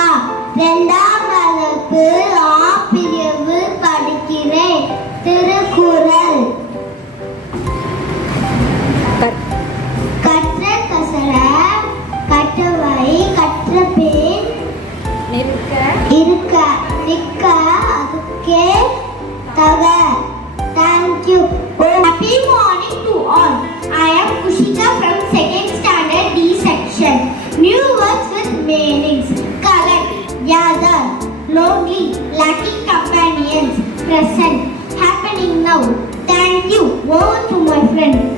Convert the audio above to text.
அக்கா. 2ஆம் வகுப்பு ஆ பிரிவு படிக்கிறேன். திருக்குறள். கற்ற கசட கற்றவை கற்ற பின் இருக்க நிற்க அதுக்கே தக. Thank you. Happy morning to all. I am Kushika from 2nd standard D section. New words with meanings. Collect, gather, lonely, lacking companions, present, happening now. Thank you. Over to my friend.